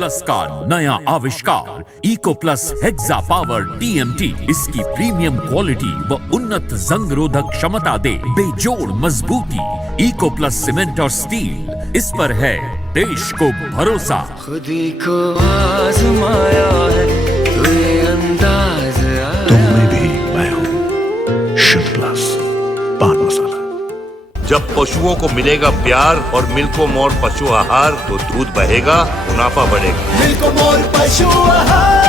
Plus का नया आविष्कार eco plus hexa power TMT इसकी प्रीमियम क्वालिटी व उन्नत जंग रोधक क्षमता दे बेजोड़ मजबूती। इको प्लस सीमेंट और स्टील, इस पर है देश को भरोसा। खुदी को आजमाया है तो ये अंदाज आया। तुम में भी मैं हूँ शुद्ध प्लस पान मसाला। जब पशुओं को मिलेगा प्यार और मिल्को मोर पशु आहार तो दूध बहेगा, मुनाफा बढ़ेगा। मिल्को मोर पशु आहार।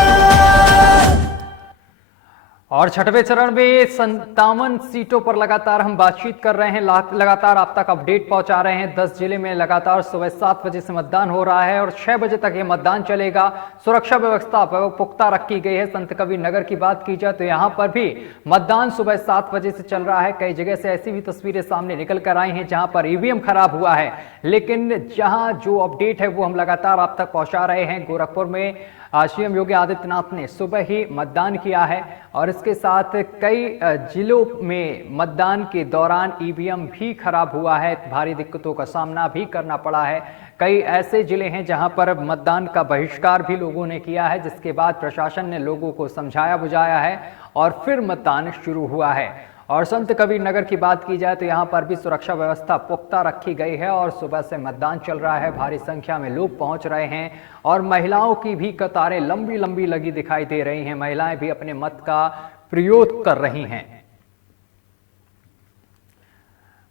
और छठवें चरण में 57 सीटों पर लगातार हम बातचीत कर रहे हैं, लगातार आप तक अपडेट पहुंचा रहे हैं। 10 जिले में लगातार सुबह 7 बजे से मतदान हो रहा है और 6 बजे तक ये मतदान चलेगा। सुरक्षा व्यवस्था पुख्ता रखी गई है। संत कबीर नगर की बात की जाए तो यहाँ पर भी मतदान सुबह 7 बजे से चल रहा है। कई जगह से ऐसी भी तस्वीरें सामने निकल कर आई हैं जहां पर ईवीएम खराब हुआ है, लेकिन जहां जो अपडेट है वो हम लगातार आप तक पहुंचा रहे हैं। गोरखपुर में सीएम योगी आदित्यनाथ ने सुबह ही मतदान किया है और इसके साथ कई जिलों में मतदान के दौरान ईवीएम भी खराब हुआ है। भारी दिक्कतों का सामना भी करना पड़ा है। कई ऐसे जिले हैं जहां पर मतदान का बहिष्कार भी लोगों ने किया है, जिसके बाद प्रशासन ने लोगों को समझाया बुझाया है और फिर मतदान शुरू हुआ है। और संत कबीर नगर की बात की जाए तो यहाँ पर भी सुरक्षा व्यवस्था पुख्ता रखी गई है और सुबह से मतदान चल रहा है। भारी संख्या में लोग पहुंच रहे हैं और महिलाओं की भी कतारें लंबी लंबी लगी दिखाई दे रही हैं। महिलाएं भी अपने मत का प्रयोग कर रही हैं।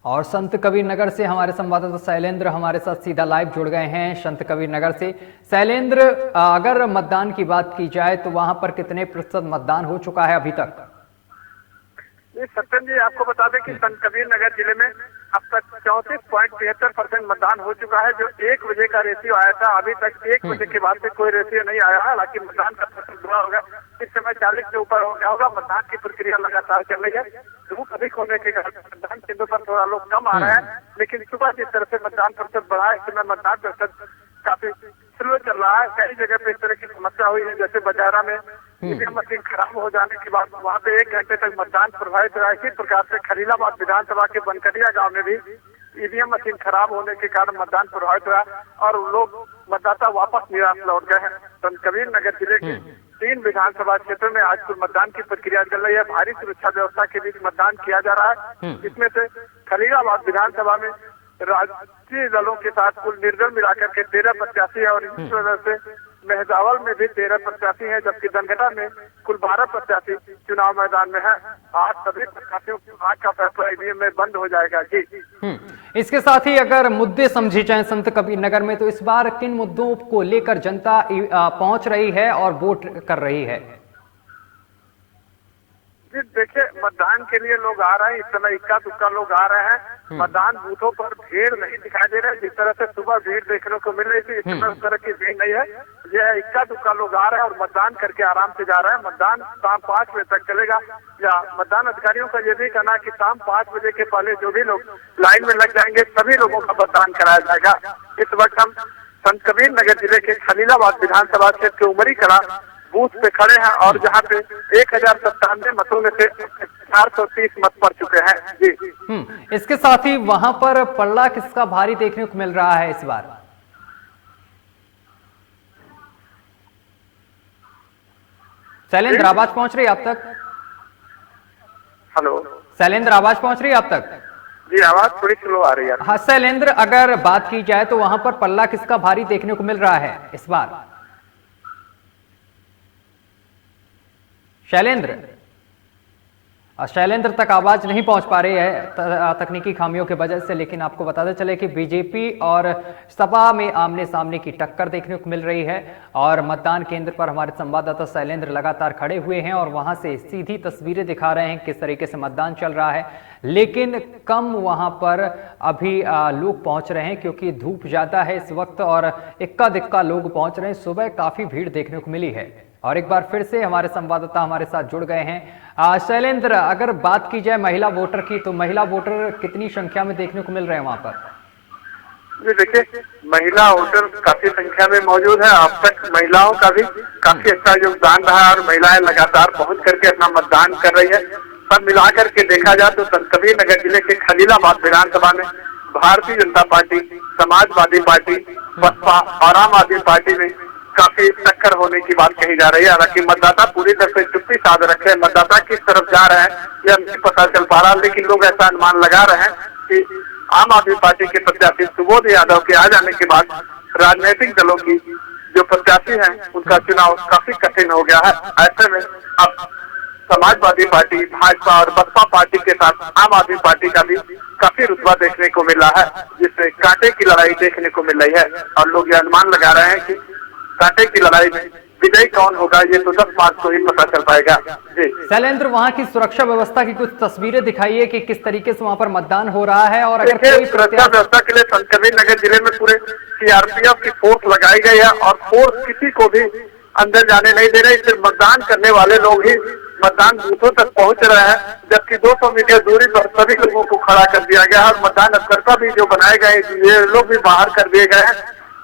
और संत कबीर नगर से हमारे संवाददाता शैलेंद्र हमारे साथ सीधा लाइव जुड़ गए हैं। संत कबीर नगर से शैलेंद्र, अगर मतदान की बात की जाए तो वहां पर कितने प्रतिशत मतदान हो चुका है अभी तक? सत्यन जी, आपको बता दें कि संत कबीर नगर जिले में अब तक 34.73% मतदान हो चुका है। जो 1 बजे का रेशियो आया था, अभी तक 1 बजे के बाद से कोई रेशियो नहीं आया। हालांकि मतदान का प्रतिशत बुरा होगा, इस समय 40 से ऊपर हो गया होगा। मतदान की प्रक्रिया लगातार चल रही है। धूप अधिक होने के कारण मतदान केंद्रों पर थोड़ा लोग कम आ रहे हैं, लेकिन सुबह जिस तरह से मतदान प्रतिशत बढ़ा है, इस समय मतदान प्रतिशत काफी स्लो चल रहा है। कई जगह पे इस तरह की समस्या हुई है, जैसे बजारा में ईवीएम मशीन खराब हो जाने के बाद वहाँ पे 1 घंटे तक मतदान प्रभावित रहा। इसी प्रकार से खलीलाबाद विधानसभा के बनकटिया गांव में भी ईवीएम मशीन खराब होने के कारण मतदान प्रभावित रहा और लोग मतदाता वापस निराश लौट गए हैं। संत कबीर नगर जिले के 3 विधानसभा क्षेत्रों में आज कुल मतदान की प्रक्रिया चल रही है। भारी सुरक्षा व्यवस्था के बीच मतदान किया जा रहा है। इसमें से खलीलाबाद विधानसभा में राजनीतिक दलों के साथ कुल निर्दल मिलाकर के 13 प्रत्याशी है और इस वजह से मेहजावल में भी 13 प्रत्याशी हैं, जबकि दंगटा में कुल 12 प्रत्याशी चुनाव मैदान में है। आज सभी प्रत्याशियों की आज का फैसला ईवीएम में बंद हो जाएगा। जी, इसके साथ ही अगर मुद्दे समझे जाएं संत कबीर नगर में, तो इस बार किन मुद्दों को लेकर जनता पहुंच रही है और वोट कर रही है? जी देखिए, मतदान के लिए लोग आ रहे हैं। इस समय इक्का दुक्का लोग आ रहे हैं। मतदान बूथों पर भीड़ नहीं दिखाई दे रही है। जिस तरह से सुबह भीड़ देखने को मिल रही थी, इस समय उस तरह की भीड़ नहीं है। यह इक्का दुक्का लोग आ रहे हैं और मतदान करके आराम से जा रहे हैं। मतदान शाम 5 बजे तक चलेगा। या मतदान अधिकारियों का यह भी कहना है कि शाम 5 बजे के पहले जो भी लोग लाइन में लग जाएंगे, सभी लोगों का मतदान कराया जाएगा। इस वक्त हम संत कबीर नगर जिले के खलीलाबाद विधानसभा क्षेत्र के उमरी कला बूथ पे खड़े हैं और जहाँ पे 1097 मतों में से 430 मत पड़ चुके हैं। जी, इसके साथ ही वहां पर पल्ला किसका भारी देखने को मिल रहा है इस बार? शैलेंद्र, आवाज पहुंच रही है आप तक? हेलो शैलेंद्र, आवाज पहुंच रही है आप तक? जी, आवाज थोड़ी स्लो आ रही है। हाँ शैलेंद्र, अगर बात की जाए तो वहां पर पल्ला किसका भारी देखने को मिल रहा है इस बार? शैलेंद्र तक आवाज नहीं पहुंच पा रही है तकनीकी खामियों की वजह से, लेकिन आपको बताते चले कि बीजेपी और सपा में आमने सामने की टक्कर देखने को मिल रही है और मतदान केंद्र पर हमारे संवाददाता शैलेंद्र लगातार खड़े हुए हैं और वहां से सीधी तस्वीरें दिखा रहे हैं किस तरीके से मतदान चल रहा है। लेकिन कम वहां पर अभी लोग पहुंच रहे हैं क्योंकि धूप ज्यादा है इस वक्त और इक्का दिक्का लोग पहुंच रहे हैं। सुबह काफी भीड़ देखने को मिली है और एक बार फिर से हमारे संवाददाता हमारे साथ जुड़ गए हैं। शैलेंद्र, अगर बात की जाए महिला वोटर की, तो महिला वोटर कितनी संख्या में देखने को मिल रहे हैं वहां पर? जी देखिए, महिला वोटर काफी संख्या में मौजूद है। अब तक महिलाओं का भी काफी अच्छा योगदान रहा है और महिलाएं लगातार पहुंच करके अपना मतदान कर रही है। सब मिलाकर के देखा जाए तो संत कबीर नगर जिले के खलीलाबाद विधानसभा में भारतीय जनता पार्टी, समाजवादी पार्टी, बसपा और आम आदमी पार्टी में काफी टक्कर होने की बात कही जा रही है। हालांकि मतदाता पूरी तरह से चुप्पी साध रखे हैं, मतदाता किस तरफ जा रहे हैं यह नहीं पता चल पा रहा, लेकिन लोग ऐसा अनुमान लगा रहे हैं कि आम आदमी पार्टी के प्रत्याशी सुबोध यादव के आ जाने के बाद राजनीतिक दलों की जो प्रत्याशी हैं उनका चुनाव काफी कठिन हो गया है। ऐसे में अब समाजवादी पार्टी, भाजपा और बसपा पार्टी के साथ आम आदमी पार्टी का भी काफी रुतबा देखने को मिल रहा है, जिससे कांटे की लड़ाई देखने को मिल रही है। और लोग ये अनुमान लगा रहे हैं कि कांटे की लड़ाई में विजयी कौन होगा ये तो 10 मार्च को ही पता चल पाएगा। जी शैलेंद्र, वहां की सुरक्षा व्यवस्था की कुछ तस्वीरें दिखाइए कि किस तरीके से वहां पर मतदान हो रहा है। और अगर कोई सुरक्षा व्यवस्था के लिए संत कबीर नगर जिले में पूरे सीआरपीएफ की फोर्स लगाई गई है और फोर्स किसी को भी अंदर जाने नहीं दे रहे। सिर्फ मतदान करने वाले लोग ही मतदान बूथों तक पहुंच रहे हैं, जबकि 200 मीटर दूरी पर सभी लोगों को खड़ा कर दिया गया है और मतदान अभिकर्ता भी जो बनाए गए ये लोग भी बाहर कर दिए गए हैं।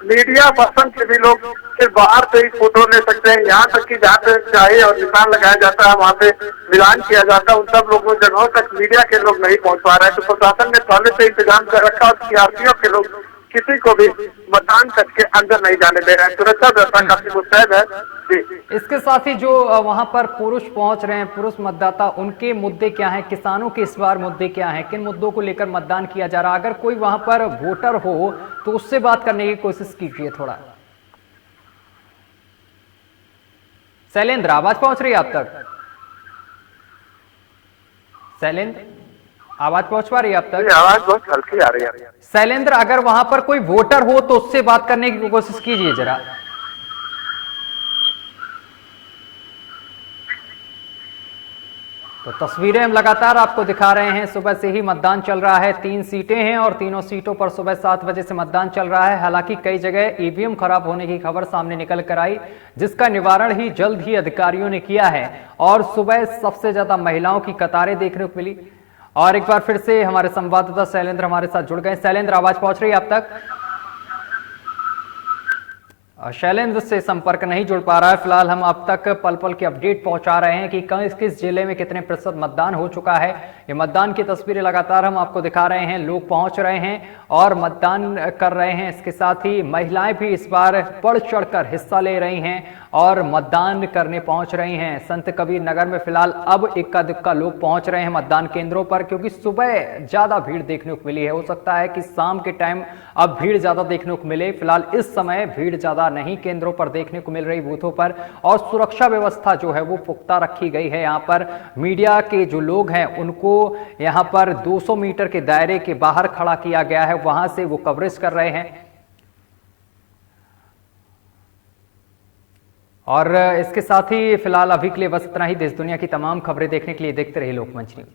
मीडिया पर्सन के भी लोग सिर्फ बाहर से ही फोटो ले सकते हैं, यहाँ तक कि जहाँ पे चाहे और निशान लगाया जाता है वहाँ पे मिलान किया जाता है, उन सब लोगों जगहों तक मीडिया के लोग नहीं पहुँच पा रहे हैं। तो प्रशासन ने पहले से इंतजाम कर रखा और सीआरपीएफ के लोग किसी को भी मतदान करके अंदर नहीं जाने दे रहे हैं। सुरक्षा व्यवस्था काफी मुस्तैद है। इसके साथ ही जो वहां पर पुरुष पहुंच रहे हैं, पुरुष मतदाता, उनके मुद्दे क्या हैं? किसानों के इस बार मुद्दे क्या हैं? किन मुद्दों को लेकर मतदान किया जा रहा है? अगर कोई वहां पर वोटर हो तो उससे बात करने की कोशिश कीजिए थोड़ा। शैलेंद्र, आवाज पहुंच रही है आप तक? शैलेंद्र, आवाज पहुंच पा रही है आप तक? आवाज बहुत हल्की आ रही है। शैलेंद्र, अगर वहां पर कोई वोटर हो तो उससे बात करने की कोशिश कीजिए जरा। तो तस्वीरें हम लगातार आपको दिखा रहे हैं। सुबह से ही मतदान चल रहा है, 3 सीटें हैं और तीनों सीटों पर सुबह 7 बजे से मतदान चल रहा है। हालांकि कई जगह ईवीएम खराब होने की खबर सामने निकल कर आई, जिसका निवारण ही जल्द ही अधिकारियों ने किया है। और सुबह सबसे ज्यादा महिलाओं की कतारें देखने को मिली। और एक बार फिर से हमारे संवाददाता शैलेंद्र हमारे साथ जुड़ गए। शैलेंद्र, आवाज पहुंच रही है आप तक? शैलेंद्र से संपर्क नहीं जुड़ पा रहा है। फिलहाल हम अब तक पल पल की अपडेट पहुंचा रहे हैं कि किस किस जिले में कितने प्रतिशत मतदान हो चुका है। ये मतदान की तस्वीरें लगातार हम आपको दिखा रहे हैं। लोग पहुंच रहे हैं और मतदान कर रहे हैं। इसके साथ ही महिलाएं भी इस बार बढ़ चढ़कर हिस्सा ले रही हैं और मतदान करने पहुंच रही हैं। संत कबीर नगर में फिलहाल अब इक्का दुक्का लोग पहुंच रहे हैं मतदान केंद्रों पर, क्योंकि सुबह ज्यादा भीड़ देखने को मिली है। हो सकता है कि शाम के टाइम अब भीड़ ज्यादा देखने को मिले। फिलहाल इस समय भीड़ ज्यादा नहीं केंद्रों पर देखने को मिल रही, बूथों पर। और सुरक्षा व्यवस्था जो है वो पुख्ता रखी गई है। यहाँ पर मीडिया के जो लोग हैं उनको यहाँ पर 200 मीटर के दायरे के बाहर खड़ा किया गया है, वहां से वो कवरेज कर रहे हैं। और इसके साथ ही फिलहाल अभी के लिए बस इतना ही। देश दुनिया की तमाम खबरें देखने के लिए देखते रहिए लोकमंच न्यूज।